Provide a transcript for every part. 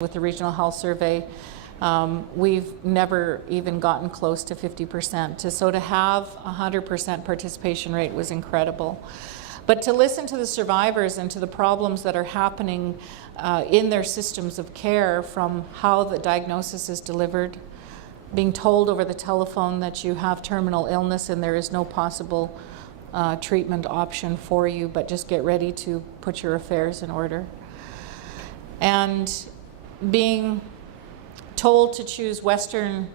with the Regional Health Survey. We've never even gotten close to 50%. So to have 100% participation rate was incredible. But to listen to the survivors and to the problems that are happening in their systems of care, from how the diagnosis is delivered, being told over the telephone that you have terminal illness and there is no possible treatment option for you, but just get ready to put your affairs in order. And being told to choose Western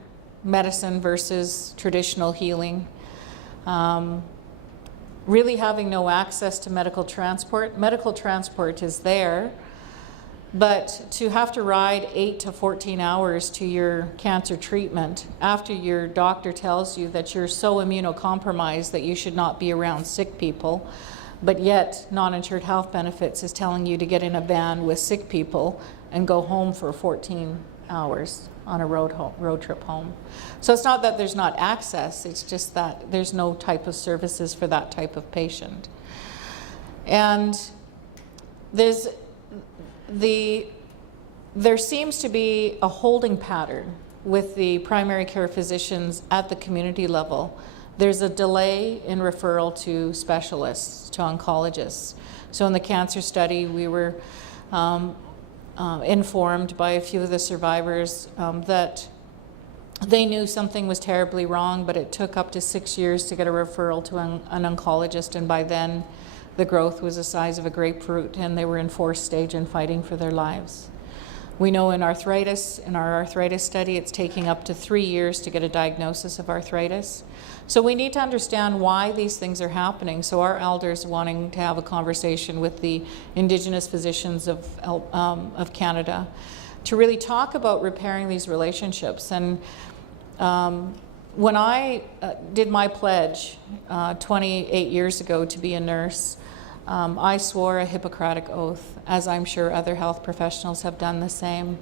medicine versus traditional healing. Really having no access to medical transport. Medical transport is there, but to have to ride 8 to 14 hours to your cancer treatment after your doctor tells you that you're so immunocompromised that you should not be around sick people, but yet non-insured health benefits is telling you to get in a van with sick people and go home for 14 hours on a road trip home. So it's not that there's not access, it's just that there's no type of services for that type of patient. And there seems to be a holding pattern with the primary care physicians at the community level. There's a delay in referral to specialists, to oncologists. So in the cancer study, we were informed by a few of the survivors that they knew something was terribly wrong, but it took up to 6 years to get a referral to an oncologist, and by then the growth was the size of a grapefruit and they were in 4th stage and fighting for their lives. We know in arthritis, in our arthritis study, it's taking up to 3 years to get a diagnosis of arthritis. So we need to understand why these things are happening. So our elders wanting to have a conversation with the Indigenous physicians of Canada to really talk about repairing these relationships. And when I did my pledge 28 years ago to be a nurse, I swore a Hippocratic oath, as I'm sure other health professionals have done the same.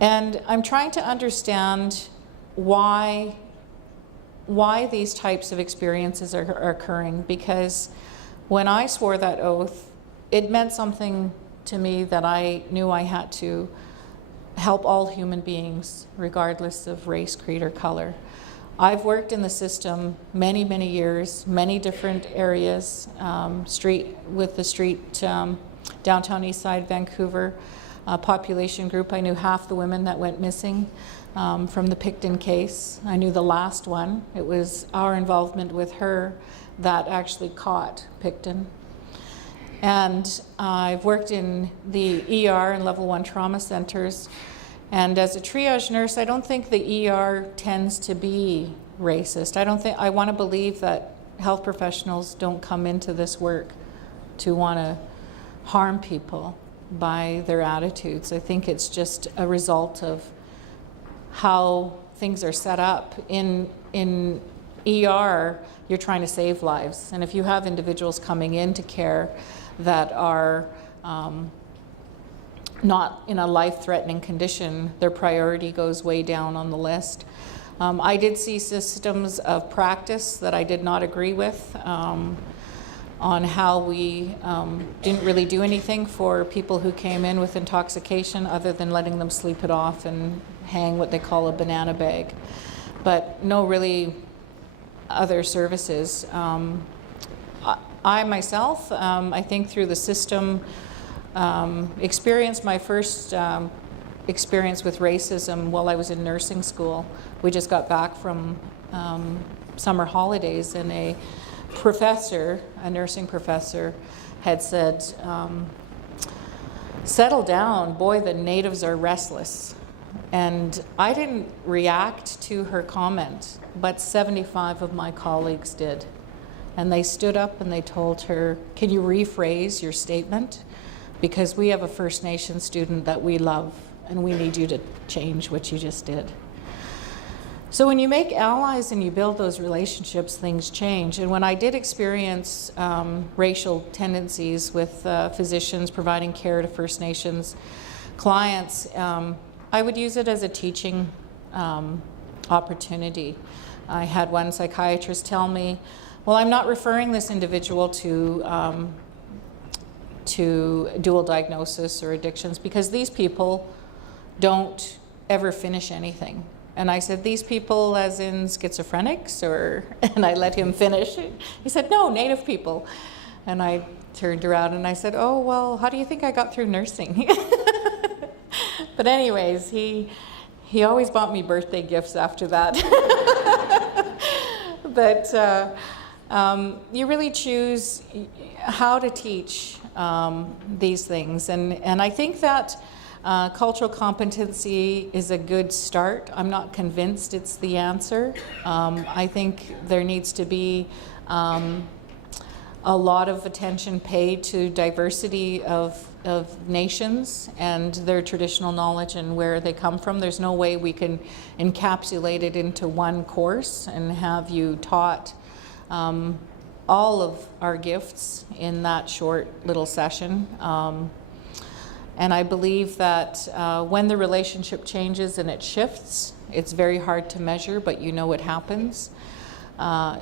And I'm trying to understand why these types of experiences are occurring, because when I swore that oath, it meant something to me that I knew I had to help all human beings, regardless of race, creed, or color. I've worked in the system many, many years, many different areas, with the street, downtown East Side, Vancouver population group. I knew half the women that went missing from the Pickton case. I knew the last one. It was our involvement with her that actually caught Pickton. And I've worked in the ER and level 1 trauma centers. And as a triage nurse, I don't think the ER tends to be racist. I want to believe that health professionals don't come into this work to want to harm people by their attitudes. I think it's just a result of how things are set up. In ER, you're trying to save lives. And if you have individuals coming into care that are not in a life-threatening condition, their priority goes way down on the list. I did see systems of practice that I did not agree with on how we didn't really do anything for people who came in with intoxication other than letting them sleep it off and hang what they call a banana bag, but no really other services. I myself, I think through the system, experienced my first experience with racism while I was in nursing school. We just got back from summer holidays, and a nursing professor had said, "Settle down, boy, the natives are restless." And I didn't react to her comment, but 75 of my colleagues did. And they stood up and they told her, "Can you rephrase your statement? Because we have a First Nation student that we love, and we need you to change what you just did." So when you make allies and you build those relationships, things change. And when I did experience racial tendencies with physicians providing care to First Nations clients, I would use it as a teaching opportunity. I had one psychiatrist tell me, "Well, I'm not referring this individual to to dual diagnosis or addictions, because these people don't ever finish anything. And I said, these people as in schizophrenics, or, and I let him finish. He said, no, Native people. And I turned around and I said, oh, well, how do you think I got through nursing? But anyways, he always bought me birthday gifts after that. But you really choose how to teach these things. And I think that cultural competency is a good start. I'm not convinced it's the answer. I think there needs to be a lot of attention paid to diversity of nations and their traditional knowledge and where they come from. There's no way we can encapsulate it into one course and have you taught all of our gifts in that short little session. And I believe that when the relationship changes and it shifts, it's very hard to measure, but you know it happens.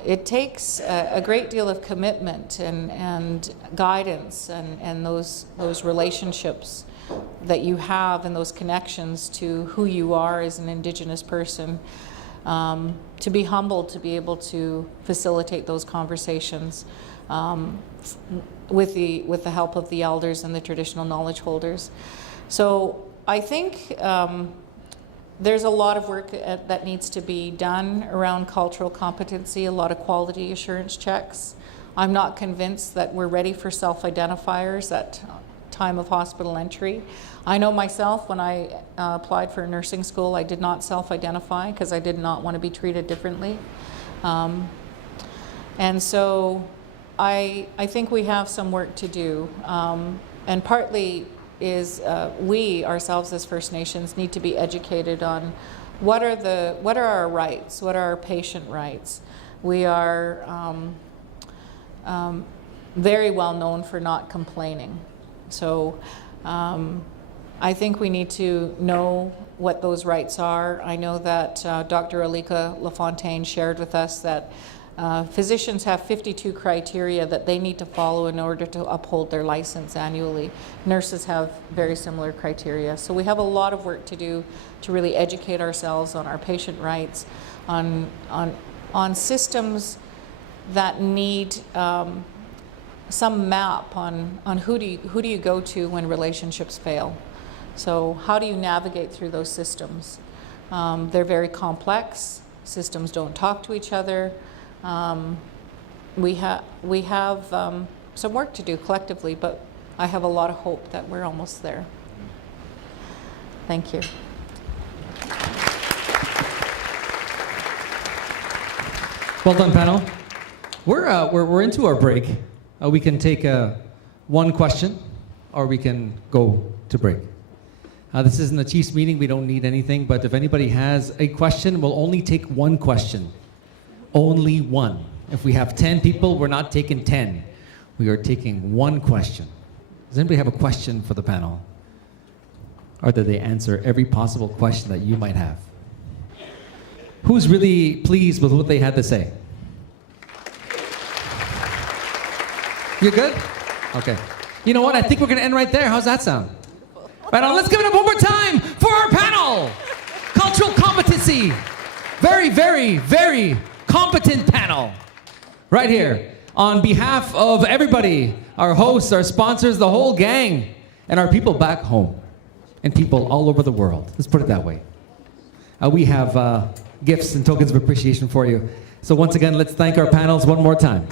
It takes a great deal of commitment and guidance and those relationships that you have and those connections to who you are as an Indigenous person, to be humbled to be able to facilitate those conversations with the help of the elders and the traditional knowledge holders. So I think there's a lot of work that needs to be done around cultural competency, a lot of quality assurance checks. I'm not convinced that we're ready for self-identifiers at time of hospital entry. I know myself, when I applied for nursing school, I did not self-identify because I did not want to be treated differently. And so I think we have some work to do. And partly is we ourselves as First Nations need to be educated on what are our rights, what are our patient rights. We are very well known for not complaining. So I think we need to know what those rights are. I know that Dr. Alika LaFontaine shared with us that physicians have 52 criteria that they need to follow in order to uphold their license annually. Nurses have very similar criteria. So we have a lot of work to do to really educate ourselves on our patient rights, on systems that need some map on who do you go to when relationships fail. So how do you navigate through those systems? They're very complex. Systems don't talk to each other. We have some work to do collectively, but I have a lot of hope that we're almost there. Thank you. Well done, panel. We're into our break. We can take one question, or we can go to break. This isn't a Chiefs meeting. We don't need anything, but if anybody has a question, we'll only take one question. Only one. If we have 10 people, we're not taking 10. We are taking one question. Does anybody have a question for the panel? Or did they answer every possible question that you might have? Who's really pleased with what they had to say? You're good? Okay. You know what? I think we're going to end right there. How's that sound? Right on. Let's give it up one more time for our panel. Cultural competency. Very, very, very competent panel right here. On behalf of everybody, our hosts, our sponsors, the whole gang, and our people back home, and people all over the world. Let's put it that way. We have gifts and tokens of appreciation for you. So once again, let's thank our panels one more time.